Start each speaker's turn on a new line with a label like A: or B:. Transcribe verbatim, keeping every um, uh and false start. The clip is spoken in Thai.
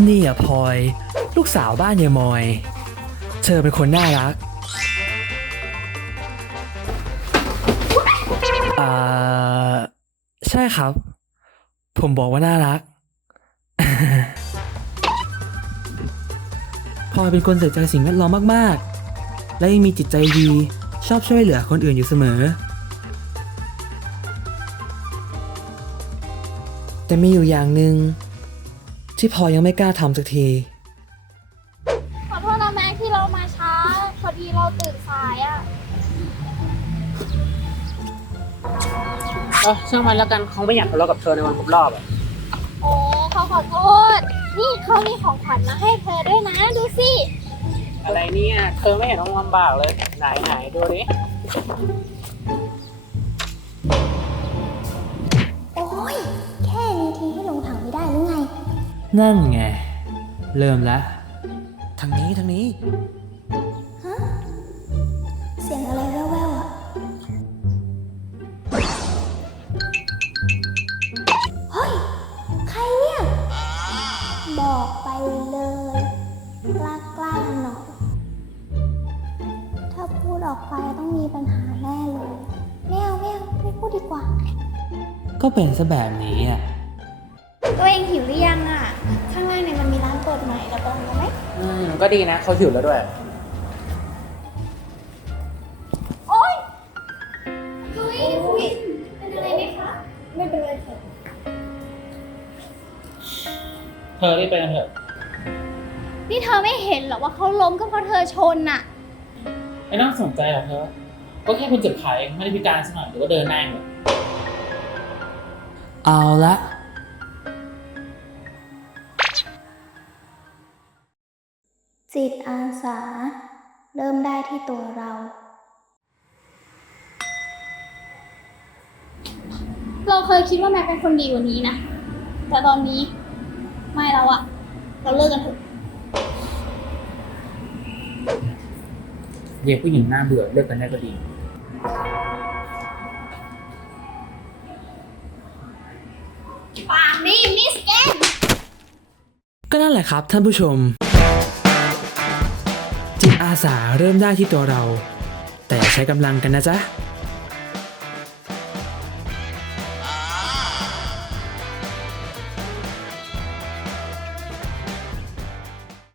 A: นี่อะพลอยลูกสาวบ้านยายมอยเธอเป็นคนน่ารักอ่าใช่ครับผมบอกว่าน่ารัก พลอยเป็นคนใส่ใจสิ่งแวดล้อมมากๆและยังมีจิตใจดีชอบช่วยเหลือคนอื่นอยู่เสมอแต่มีอยู่อย่างหนึ่งที่พลอยยังไม่กล้าทำสักที
B: ขอโทษนะแม็กที่เรามาช้าพอดีเราตื่นสายอะ
C: เออช่างมันแล้วกันเขาไม่อยากทะเลาะกับเธอในวันครบรอบอ่ะ
B: โอ้เขาขอโทษนี่เขามีของขวัญมาให้เธอด้วยนะดูสิ
C: อะไรเนี่ยเธอไม่เห็นต้องลำบากเลยไหนไหนดูดิ
B: โอ้ยแค่นี้ทิ้งให้ลงถังไม่ได้หรือไง
A: นั่นไงเริ่มแล้วทางนี้ทางนี้
B: เสียงอะไรแว่วๆอะเฮ้ยใครเนี่ยบอกไปเลยกล้ากล้าหน่อยถ้าพูดออกไปต้องมีปัญหาแน่เลยไม่เอาไม่เอาไม่พูดดีกว่า
A: ก็เป็นซะแบบนี้อ่ะ
B: ตัวเองหิวหรือยังอ่ะ ข้างล่างเนี่ยมันมีร้านเปิดใหม่เราไปลองกันไหม
C: อืมก็ดีนะเขาหิวแล้วด้วย
B: โอ๊ยเฮ้ยคุณเป็นอะไรไหมคะ ไม่เป็นไรค่ะ
C: เธอรีบไปกันเถอะ
B: นี่เธอไม่เห็นเหรอว่าเขาล้มก็เพราะเธอชนน่ะ
C: ไม่ต้องสนใจหรอกเธอก็แค่คนเจ็บขาเองไม่ได้พิการสักหน่อยหรือว่าเดินได้หมด
A: เอาละ
B: จิตอาสา เริ่มได้ที่ตัวเรา เราเคยคิดว่าแม็กเป็นคนดีกว่านี้นะ แต่ตอนนี้ไม่แล้วอะเราเลิกกันเถอะ
C: เด็กผู้หญิงน่าเบื่อเลิกกันได้ก็ดี
B: ปากนี่มิสแกน
A: ก็นั่นแหละครับท่านผู้ชม จิตอาสาเริ่มได้ที่ตัวเรา แต่อย่าใช้กำลังกันนะจ๊ะ